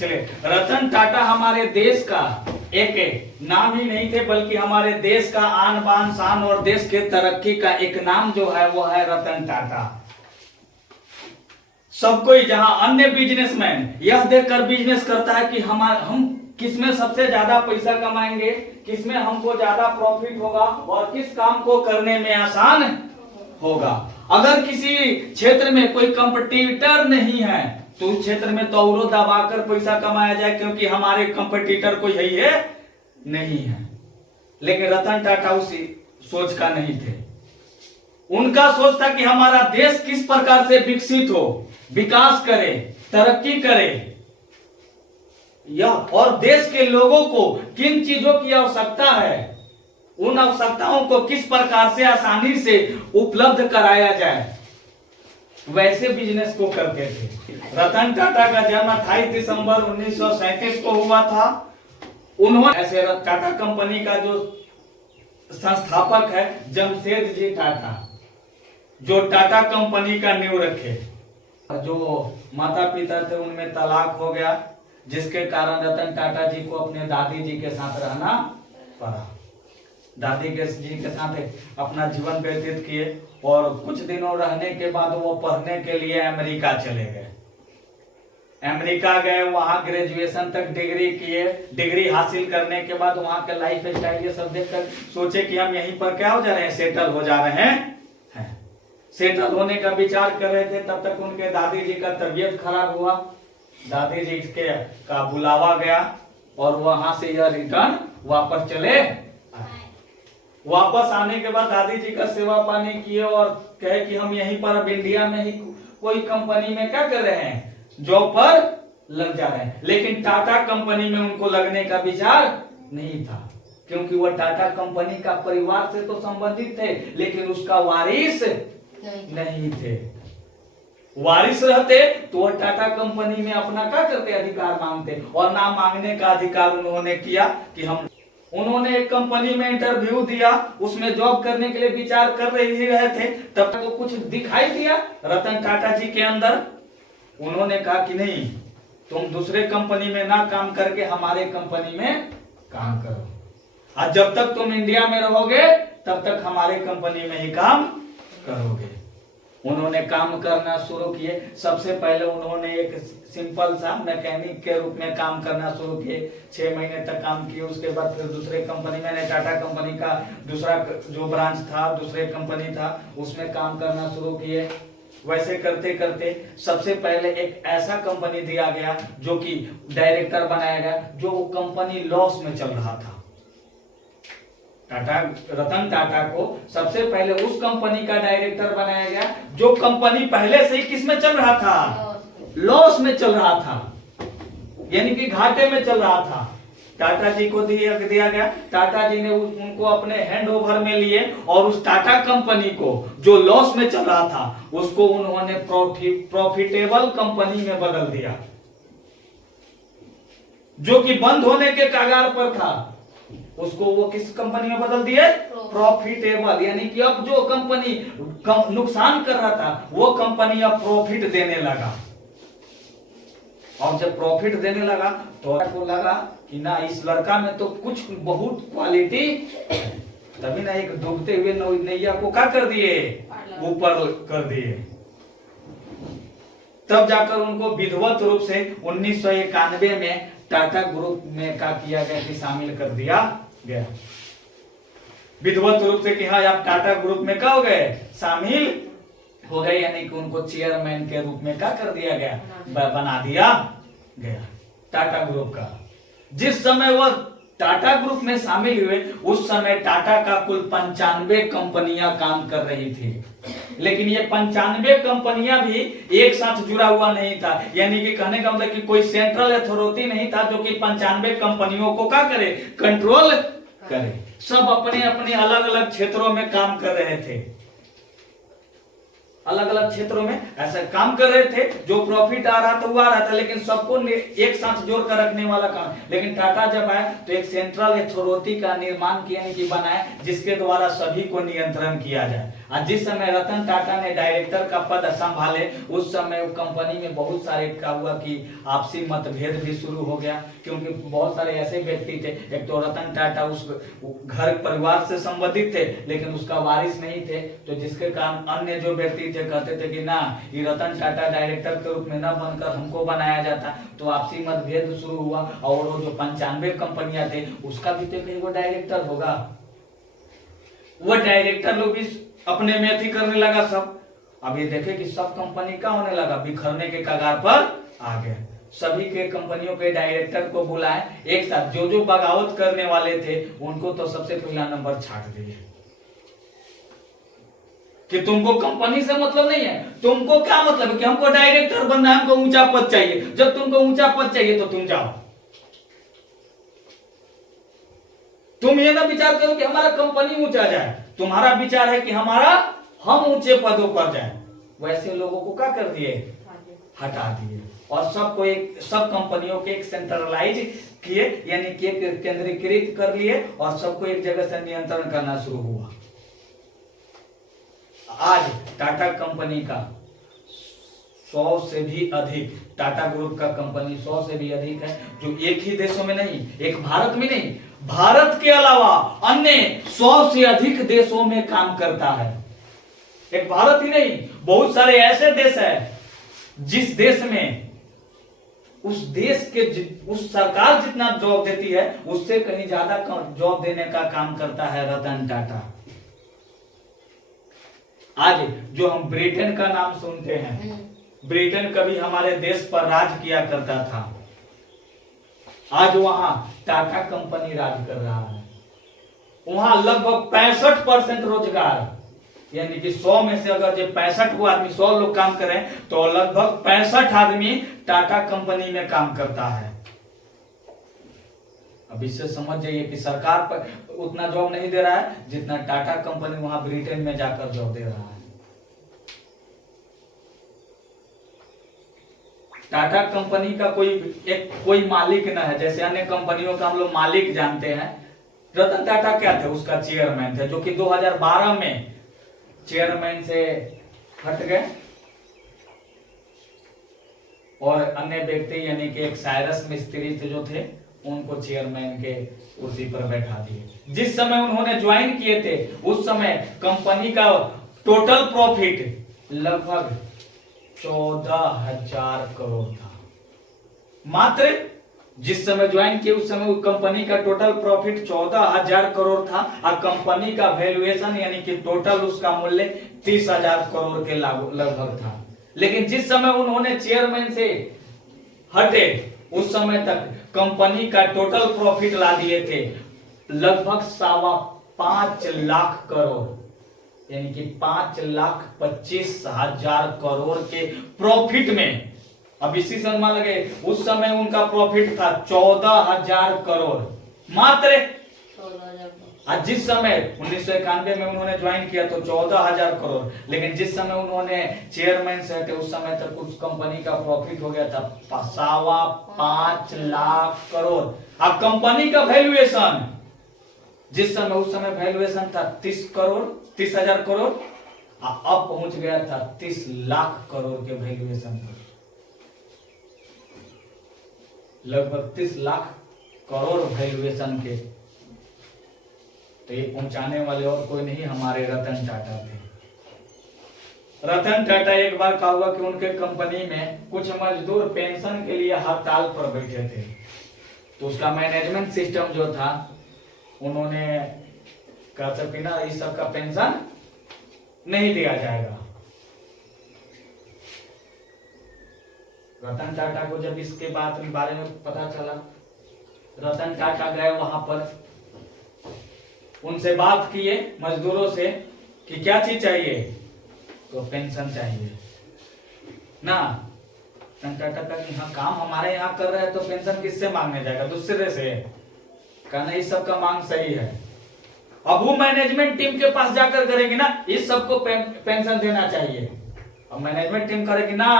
चलिए, रतन टाटा हमारे देश का एक नाम ही नहीं थे, बल्कि हमारे देश का आन बान शान और देश के तरक्की का एक नाम जो है वो है रतन टाटा। सब कोई, जहां अन्य बिजनेसमैन यह देखकर बिजनेस करता है कि हम किसमें सबसे ज्यादा पैसा कमाएंगे, किसमें हमको ज्यादा प्रॉफिट होगा और किस काम को करने में आसान होगा। अगर किसी क्षेत्र में कोई कंपटीटर नहीं है तो उस क्षेत्र में तो औरों दबाकर पैसा कमाया जाए, क्योंकि हमारे कंपटीटर कोई है नहीं है। लेकिन रतन टाटा उसी सोच का नहीं थे। उनका सोच था कि हमारा देश किस प्रकार से विकसित हो, विकास करे, तरक्की करे, यह और देश के लोगों को किन चीजों की आवश्यकता है, उन आवश्यकताओं को किस प्रकार से आसानी से उपलब्ध कराया जाए, वैसे बिजनेस को करते थे। रतन टाटा का जन्म 28 दिसंबर 1937 को हुआ था। उन्होंने ऐसे टाटा कंपनी का जो संस्थापक है जमशेदजी टाटा, जो टाटा कंपनी का नींव रखे। जो माता पिता थे उनमें तलाक हो गया, जिसके कारण रतन टाटा जी को अपने दादी जी के साथ रहना पड़ा। दादी जी के साथ अपना जीवन व्यतीत किए और कुछ दिनों रहने के बाद वो पढ़ने के लिए अमेरिका चले गए। अमेरिका गए, वहां ग्रेजुएशन तक डिग्री किए। डिग्री हासिल करने के बाद वहां के लाइफ स्टाइल ये सब देखकर सोचे कि हम यहीं पर क्या हो जा रहे हैं, सेटल हो जा रहे हैं। सेटल होने का विचार कर रहे थे, तब तक उनके दादी जी का तबीयत खराब हुआ। दादी जी के का बुलावा गया और वहां से यह रिटर्न वापस चले। वापस आने के बाद दादी जी का सेवा पानी किए और कहे कि हम यहीं पर अब इंडिया में ही कोई कंपनी में क्या कर रहे हैं, जॉब पर लग जा रहे हैं। लेकिन टाटा कंपनी में उनको लगने का विचार नहीं था, क्योंकि वह टाटा कंपनी का परिवार से तो संबंधित थे, लेकिन उसका वारिस नहीं थे। वारिस रहते तो वह टाटा कंपनी में अपना क्या करते, अधिकार मांगते। और ना मांगने का अधिकार उन्होंने किया कि उन्होंने एक कंपनी में इंटरव्यू दिया, उसमें जॉब करने के लिए विचार कर रहे थे। तब तक कुछ दिखाई दिया रतन टाटा जी के अंदर। उन्होंने कहा कि नहीं, तुम दूसरे कंपनी में ना काम करके हमारे कंपनी में काम करो, और जब तक तुम इंडिया में रहोगे तब तक हमारे कंपनी में ही काम करोगे। उन्होंने काम करना शुरू किए। सबसे पहले उन्होंने एक सिंपल सा मैकेनिक के रूप में काम करना शुरू किए। 6 महीने तक काम किए। उसके बाद फिर दूसरे कंपनी में, टाटा कंपनी का दूसरा जो ब्रांच था, दूसरे कंपनी था, उसमें काम करना शुरू किए। वैसे करते करते सबसे पहले एक ऐसा कंपनी दिया गया जो कि डायरेक्टर बनाया गया, जो कंपनी लॉस में चल रहा था। रतन टाटा को सबसे पहले उस कंपनी का डायरेक्टर बनाया गया जो कंपनी पहले से ही किस में चल रहा था, लॉस में चल रहा था, यानी कि घाटे में चल रहा था। टाटा जी को दिया गया। टाटा जी ने उनको अपने हैंड ओवर में लिए और उस टाटा कंपनी को जो लॉस में चल रहा था उसको उन्होंने प्रॉफिटेबल कंपनी में बदल दिया, जो कि बंद होने के कगार पर था। उसको वो किस कंपनी में बदल दिए, प्रॉफिटेबल, यानी कि अब जो कंपनी नुकसान कर रहा था वो कंपनी अब प्रॉफिट देने लगा। और जब प्रॉफिट देने लगा तो आपको लगा कि ना, इस लड़का में तो कुछ बहुत क्वालिटी, तभी ना एक डूबते हुए नैया को क्या कर दिए, ऊपर कर दिए। तब जाकर उनको विधिवत रूप से 1991 में टाटा ग्रुप में क्या किया गया कि शामिल कर दिया गया। विधिवत रूप से कि हाँ, आप टाटा ग्रुप में क्या हो गए, शामिल हो गए, यानी कि उनको चेयरमैन के रूप में क्या कर दिया गया, बना दिया गया टाटा ग्रुप का। जिस समय वह टाटा ग्रुप में शामिल हुए उस समय टाटा का कुल 95 कंपनियां काम कर रही थी। लेकिन ये 95 कंपनियां भी एक साथ जुड़ा हुआ नहीं था, यानी कि कहने का मतलब कि कोई सेंट्रल अथॉरिटी नहीं था जो कि 95 कंपनियों को क्या करे, कंट्रोल करे। सब अपने अपने अलग अलग क्षेत्रों में काम कर रहे थे। अलग अलग क्षेत्रों में ऐसा काम कर रहे थे। जो प्रॉफिट आ रहा था वो आ रहा था, लेकिन सबको एक साथ जोड़ कर रखने वाला काम। लेकिन टाटा जब आए तो एक सेंट्रल अथॉरिटी का निर्माण किया, यानी कि बनाया, जिसके द्वारा सभी को नियंत्रण किया जाए। और जिस समय रतन टाटा ने डायरेक्टर का पद संभाले, उस समय कंपनी में बहुत सारे क्या हुआ कि आपसी मतभेद भी शुरू हो गया, क्योंकि बहुत सारे ऐसे व्यक्ति थे। एक तो रतन टाटा उस घर परिवार से संबंधित थे, लेकिन उसका वारिस नहीं थे, तो जिसके कारण अन्य जो व्यक्ति थे कहते थे कि ना, ये रतन टाटा डायरेक्टर के रूप में न बनकर हमको बनाया जाता। तो आपसी मतभेद शुरू हुआ, और वो जो 95 कंपनियां थे उसका भी तो कहीं वो डायरेक्टर होगा। वो डायरेक्टर लोग भी अपने में थी करने लगा सब। अब ये देखे कि सब कंपनी का होने लगा, बिखरने के कगार पर आ गए। सभी के कंपनियों के डायरेक्टर को बुलाए एक साथ, जो जो बगावत करने वाले थे उनको तो सबसे पहला नंबर छाट दिए कि तुमको कंपनी से मतलब नहीं है, तुमको क्या मतलब है कि हमको डायरेक्टर बनना है, हमको ऊंचा पद चाहिए। जब तुमको ऊंचा पद चाहिए तो तुम जाओ। तुम ये ना विचार करो कि हमारा कंपनी ऊंचा जाए, तुम्हारा विचार है कि हम ऊंचे पदों पर जाएं। वैसे लोगों को क्या कर दिए, हटा दिए, और सबको सब कंपनियों के एक सेंट्रलाइज किए, यानी कि एक केंद्रीकृत कर लिए, और सबको एक जगह से नियंत्रण करना शुरू हुआ। आज टाटा कंपनी का 100 से भी अधिक, टाटा ग्रुप का कंपनी 100 से भी अधिक है, जो एक ही देशों में नहीं, एक भारत में नहीं, भारत के अलावा अन्य 100 से अधिक देशों में काम करता है। एक भारत ही नहीं, बहुत सारे ऐसे देश हैं जिस देश में उस देश के उस सरकार जितना जॉब देती है उससे कहीं ज्यादा जॉब देने का काम करता है रतन टाटा। आज जो हम ब्रिटेन का नाम सुनते हैं, ब्रिटेन कभी हमारे देश पर राज किया करता था, आज वहां टाटा कंपनी राज कर रहा है। वहां लगभग 65% रोजगार, यानी कि 100 में से अगर जो 65 वो आदमी 100 लोग काम करें तो लगभग 65 आदमी टाटा कंपनी में काम करता है। अब इससे समझ जाइए कि सरकार पर उतना जॉब नहीं दे रहा है जितना टाटा कंपनी वहां ब्रिटेन में जाकर जॉब दे रहा है। टाटा कंपनी का कोई मालिक ना है, जैसे अन्य कंपनियों का हम लोग मालिक जानते हैं। रतन टाटा क्या थे, उसका चेयरमैन थे, जो कि 2012 में चेयरमैन से हट गए, और अन्य व्यक्ति यानी कि एक साइरस मिस्त्री थे जो थे, उनको चेयरमैन के कुर्सी पर बैठा दिए। जिस समय उन्होंने ज्वाइन किए थे उस समय कंपनी का टोटल प्रॉफिट लगभग 14,000 करोड़ था। मात्र जिस समय ज्वाइन किए उस समय कंपनी का टोटल प्रॉफिट 14,000 करोड़ था, और कंपनी का वैल्यूएशन यानी कि टोटल उसका मूल्य 30,000 करोड़ के लगभग था। लेकिन जिस समय उन्होंने चेयरमैन से हटे उस समय तक कंपनी का टोटल प्रॉफिट ला दिए थे लगभग 5.25 लाख करोड़, यानी कि 5,25,000 करोड़ के प्रॉफिट में। अब इसी समय लगे उस समय उनका प्रॉफिट था 14,000 करोड़ मात्र। आज जिस समय 1991 में उन्होंने ज्वाइन किया तो 14,000 करोड़, लेकिन जिस समय उन्होंने चेयरमैन से हटे उस समय तक उस कंपनी का प्रॉफिट हो गया था 5.25 लाख करोड़। अब कंपनी का वैल्यूएशन जिस समय उस समय वैल्यूएशन था 30,000 करोड़, अब पहुंच गया था 30 लाख करोड़ के वैल्यूएशन पर। लगभग 30 लाख करोड़ वैल्यूएशन के, तो ये पहुंचाने वाले और कोई नहीं, हमारे रतन टाटा थे। रतन टाटा एक बार क्या हुआ कि उनके कंपनी में कुछ मजदूर पेंशन के लिए हड़ताल पर बैठे थे, तो उसका मैनेजमेंट सिस्टम जो था उन्होंने कहा कि ना इस सब का पेंशन नहीं दिया जाएगा। रतन टाटा को जब इसके बारे में पता चला, रतन टाटा गए वहां पर, उनसे बात किए मजदूरों से कि क्या चीज चाहिए, तो पेंशन चाहिए ना। रतन टाटा का कि हाँ काम हमारे यहाँ कर रहे हैं तो पेंशन किससे मांगने जाएगा, दूसरे से। कहना इस सब का मांग सही है। अब वो मैनेजमेंट टीम के पास जाकर करेंगे ना, इस सबको पेंशन देना चाहिए। अब मैनेजमेंट टीम करेगी ना,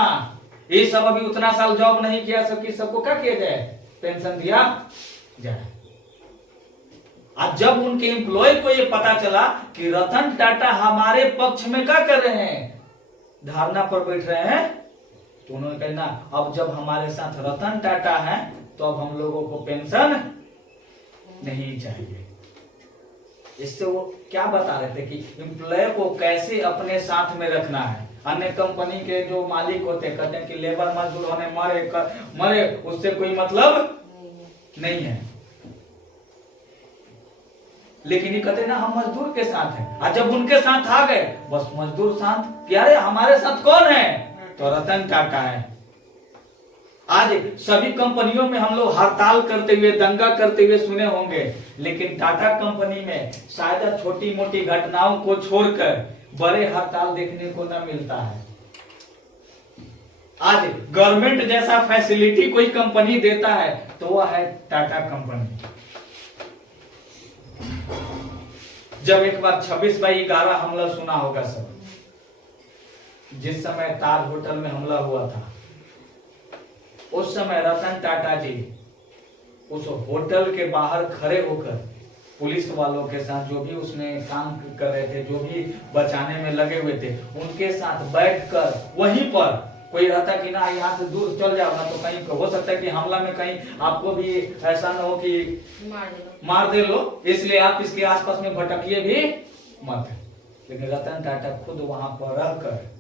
ये सब अभी उतना साल जॉब नहीं किया, सबको क्या किया जाए, पेंशन दिया जाए। आज जब उनके एम्प्लॉय को ये पता चला कि रतन टाटा हमारे पक्ष में क्या कर रहे हैं, धारणा पर बैठ रहे हैं, तो उन्होंने कहना अब जब हमारे साथ रतन टाटा है तो अब हम लोगों को पेंशन नहीं चाहिए। इससे वो क्या बता रहे थे कि एम्प्लॉय को कैसे अपने साथ में रखना है। अन्य कंपनी के जो मालिक होते हैं कहते हैं कि लेबर मजदूर होने मरे उससे कोई मतलब नहीं है, लेकिन ये कहते ना हम मजदूर के साथ हैं। और जब उनके साथ आ गए बस मजदूर साथ कि अरे हमारे साथ कौन है, तो रतन टाटा है। आज सभी कंपनियों में हम लोग हड़ताल करते हुए, दंगा करते हुए सुने होंगे, लेकिन टाटा कंपनी में शायद छोटी मोटी घटनाओं को छोड़कर बड़े हड़ताल देखने को न मिलता है। आज गवर्नमेंट जैसा फैसिलिटी कोई कंपनी देता है तो वह है टाटा कंपनी। जब एक बार 26/11 हमला सुना होगा सब, जिस समय ताज होटल में हमला हुआ था, उस समय रतन टाटा जी उस होटल के बाहर खड़े होकर पुलिस वालों के साथ, जो भी उसमें काम कर रहे थे, जो भी बचाने में लगे हुए थे, उनके साथ बैठकर वहीं पर कोई रहता कि ना यहाँ से दूर चल जाओ ना, तो कहीं हो सकता है कि हमला में कहीं आपको भी ऐसा ना हो कि मार दे लो, इसलिए आप इसके आसपास में भटकिए भी मत। लेकिन रतन टाटा खुद वहां पर रहकर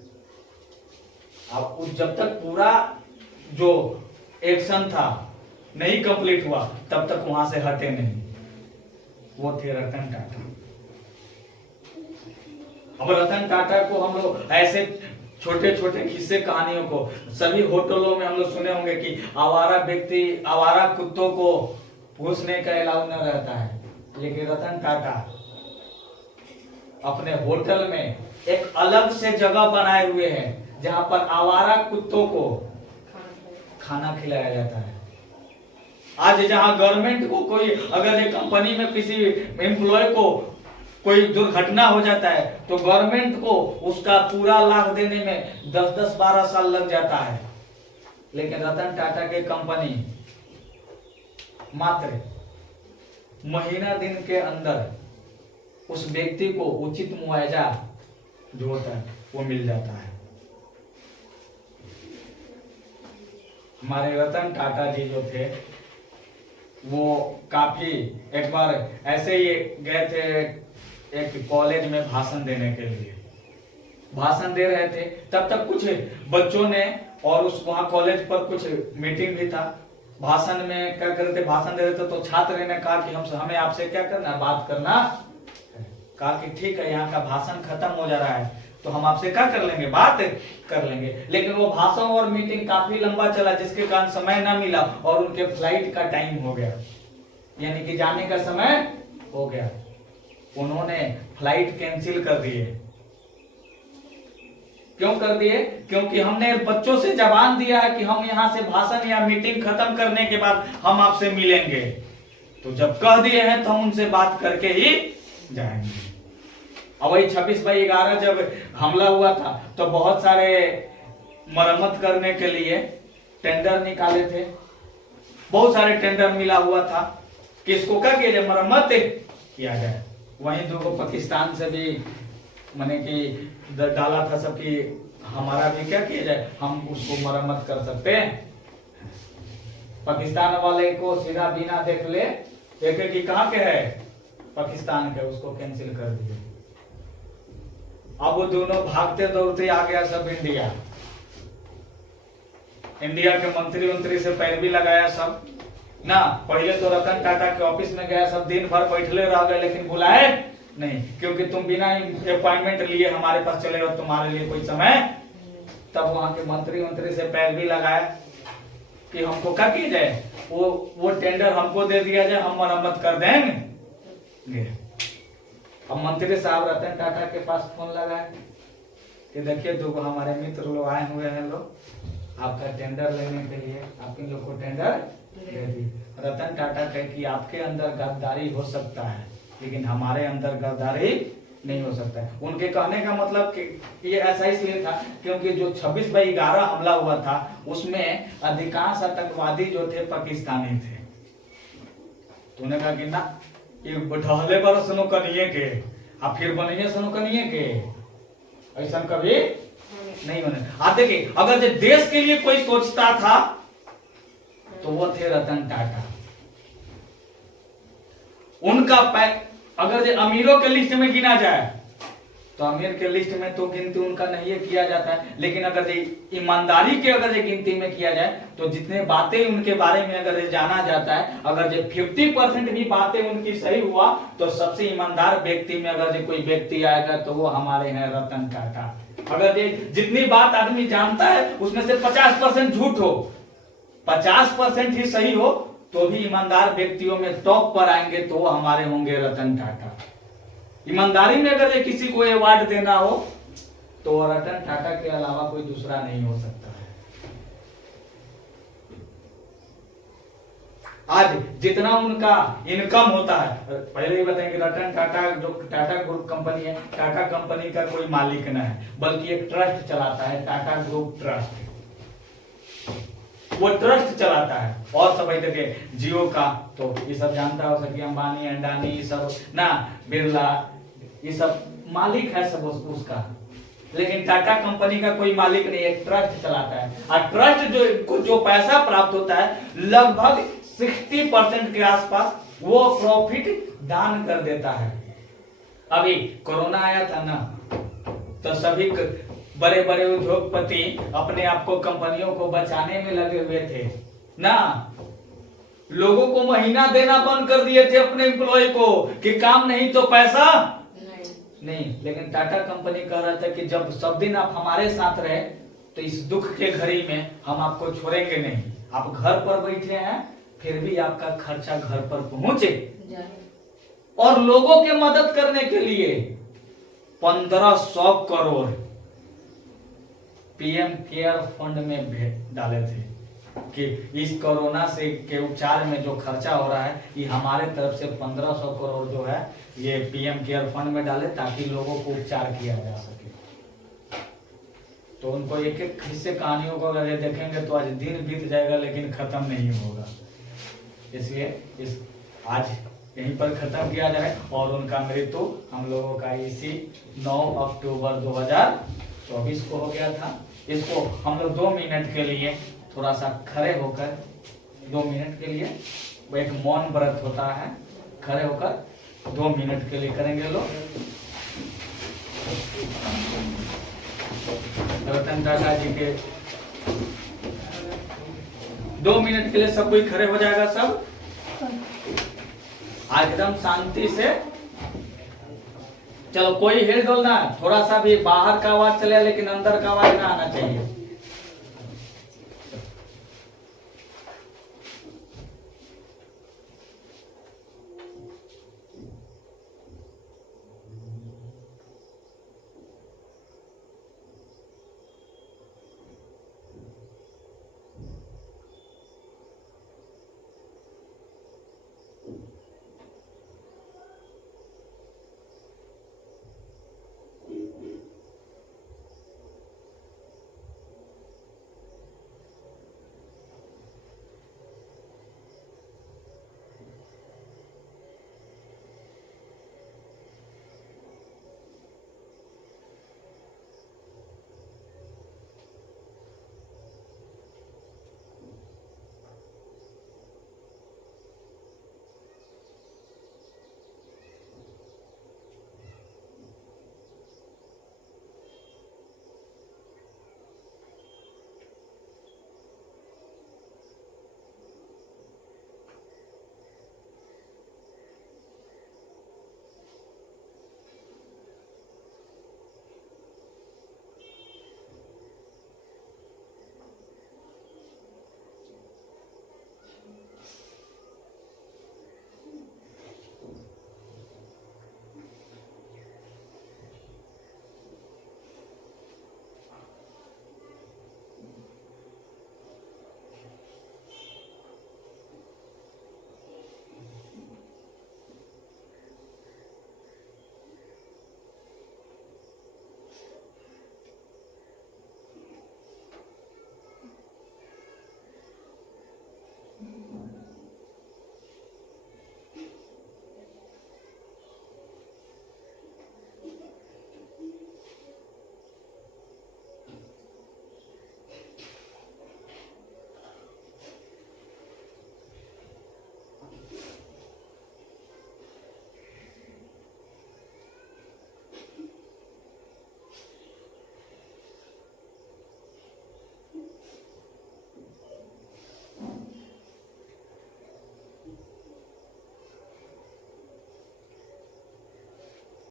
आप जब तक पूरा जो एक्शन था नहीं कंप्लीट हुआ तब तक वहां से हटे नहीं। वो थे रतन टाटा। अब रतन टाटा को हम लोग ऐसे छोटे छोटे किस्से कहानियों को सभी होटलों में हम लोग सुने होंगे कि आवारा व्यक्ति, आवारा कुत्तों को घुसने का अलाउ न रहता है, लेकिन रतन टाटा अपने होटल में एक अलग से जगह बनाए हुए हैं जहां पर आवारा कुत्तों को खाना खिलाया जाता है। आज जहां गवर्नमेंट को कोई अगर एक कंपनी में किसी एम्प्लॉय को कोई दुर्घटना हो जाता है तो गवर्नमेंट को उसका पूरा लाभ देने में 10-12 साल लग जाता है, लेकिन रतन टाटा के कंपनी मात्र महीना दिन के अंदर उस व्यक्ति को उचित मुआवजा जो होता है वो मिल जाता है। हमारे रतन टाटा जी जो थे वो काफी, एक बार ऐसे ही गए थे एक कॉलेज में भाषण देने के लिए, भाषण दे रहे थे, तब तक कुछ बच्चों ने और उस वहां कॉलेज पर कुछ मीटिंग भी था, भाषण में क्या कर रहे थे, भाषण दे रहे थे, तो छात्र ने कहा कि हमें आपसे क्या करना है, बात करना। कहा कि ठीक है, यहाँ का भाषण खत्म हो जा रहा है तो हम आपसे क्या कर लेंगे, बात कर लेंगे। लेकिन वो भाषण और मीटिंग काफी लंबा चला, जिसके कारण समय ना मिला और उनके फ्लाइट का टाइम हो गया, यानी कि जाने का समय हो गया। उन्होंने फ्लाइट कैंसिल कर दिए। क्यों कर दिए? क्योंकि हमने बच्चों से जबान दिया है कि हम यहाँ से भाषण या मीटिंग खत्म करने के बाद हम आपसे मिलेंगे, तो जब कह दिए हैं तो हम उनसे बात करके ही जाएंगे। अब वही 26/11 जब हमला हुआ था तो बहुत सारे मरम्मत करने के लिए टेंडर निकाले थे, बहुत सारे टेंडर मिला हुआ था, किसको क्या किया जाए, मरम्मत किया जाए। वहीं दो पाकिस्तान से भी माने कि डाला था सब कि हमारा भी क्या किया जाए, हम उसको मरम्मत कर सकते हैं। पाकिस्तान वाले को सीधा बिना देख ले देखे कि कहाँ के है, पाकिस्तान के, उसको कैंसिल कर दिए। अब वो दोनों भागते दौड़ते आ गया सब इंडिया, इंडिया के मंत्री से पैरवी लगाया सब ना। पहले तो रतन टाटा के ऑफिस में गया, सब दिन भर बैठले रह गए, लेकिन बुलाए नहीं, क्योंकि तुम बिना अपॉइंटमेंट लिए हमारे पास चले हो, तुम्हारे लिए कोई समय। तब वहां के मंत्री से पैरवी लगाया कि हमको क्या किया जाए, वो टेंडर हमको दे दिया जाए, हम मरम्मत कर देंगे। अब मंत्री साहब रतन टाटा के पास फोन लगाए कि देखिए दो हमारे मित्र लोग आए हुए हैं, लोग आपका टेंडर लेने के लिए, आप इन लोग को टेंडर दे दी। रतन टाटा कहे कि आपके अंदर गद्दारी हो सकता है, लेकिन हमारे अंदर गद्दारी नहीं हो सकता है। उनके कहने का मतलब कि ये ऐसा इसलिए था क्योंकि जो 26/11 हमला हुआ था उसमें अधिकांश आतंकवादी जो थे पाकिस्तानी थे। तो उन्होंने कहा कि ना ये ढहले पर सुनो कनिए के आ फिर बनिए सुनो कनिए के, ऐसा कभी नहीं होने। आप देखिए अगर जो देश के लिए कोई सोचता था तो वो थे रतन टाटा। उनका अगर जो अमीरों के लिस्ट में गिना जाए तो अमीर के लिस्ट में तो गिनती उनका नहीं किया जाता है, लेकिन अगर ईमानदारी के अगर जो गिनती में किया जाए तो जितने बातें उनके बारे में अगर जाना जाता है, अगर जो 50% भी बातें उनकी सही हुआ तो सबसे ईमानदार व्यक्ति में अगर जो कोई व्यक्ति आएगा तो वो हमारे हैं रतन टाटा। अगर ये जितनी बात आदमी जानता है उसमें से 50% झूठ हो, 50% ही सही हो, तो भी ईमानदार व्यक्तियों में टॉप पर आएंगे तो वो हमारे होंगे रतन टाटा। ईमानदारी में अगर ये किसी को अवार्ड देना हो तो रतन टाटा के अलावा कोई दूसरा नहीं हो सकता है। आज जितना उनका इनकम होता है, पहले ही बताएंगे रतन टाटा जो टाटा ग्रुप कंपनी है, टाटा कंपनी का कोई मालिक न है बल्कि एक ट्रस्ट चलाता है, टाटा ग्रुप ट्रस्ट, वो ट्रस्ट चलाता है। और सब देखे जियो का तो ये सब जानता हो सके, अंबानी अंडानी ये सब ना, बिरला ये सब मालिक है सब उसका, लेकिन टाटा कंपनी का कोई मालिक नहीं, एक ट्रस्ट चलाता है। और ट्रस्ट जो पैसा प्राप्त होता है लगभग 60% के आसपास वो प्रॉफिट दान कर देता है। अभी कोरोना आया था ना तो सभी बड़े बड़े उद्योगपति अपने आप को कंपनियों को बचाने में लगे हुए थे ना, लोगों को महीना देना बंद कर दिए थे अपने एम्प्लॉय को कि काम नहीं तो पैसा नहीं। लेकिन टाटा कंपनी कह रहा था कि जब सब दिन आप हमारे साथ रहे तो इस दुख के घड़ी में हम आपको छोड़ेंगे नहीं। आप घर पर बैठे हैं फिर भी आपका खर्चा घर पर पहुंचे, और लोगों के मदद करने के लिए 1500 करोड़ पीएम केयर फंड में डाले थे कि इस कोरोना से के उपचार में जो खर्चा हो रहा है ये हमारे तरफ से 1500 करोड़ जो है ये पीएम केयर फंड में डाले ताकि लोगों को उपचार किया जा सके। तो उनको एक एक हिस्से कहानियों को अगर देखेंगे तो आज दिन बीत जाएगा लेकिन खत्म नहीं होगा। इसलिए आज यहीं पर खत्म किया जाए। और उनका मृत्यु हम लोगों का इसी 9 अक्टूबर 2024 को हो गया था। इसको हम लोग 2 मिनट के लिए थोड़ा सा खड़े होकर 2 मिनट के लिए एक मौन व्रत होता है, खड़े होकर 2 मिनट के लिए करेंगे लोग। रतन टाटा जी के 2 मिनट के लिए सब कोई खड़े हो जाएगा। सब एकदम शांति से, चलो कोई हिल डुल ना, थोड़ा सा भी बाहर का आवाज चले लेकिन अंदर का आवाज ना आना चाहिए।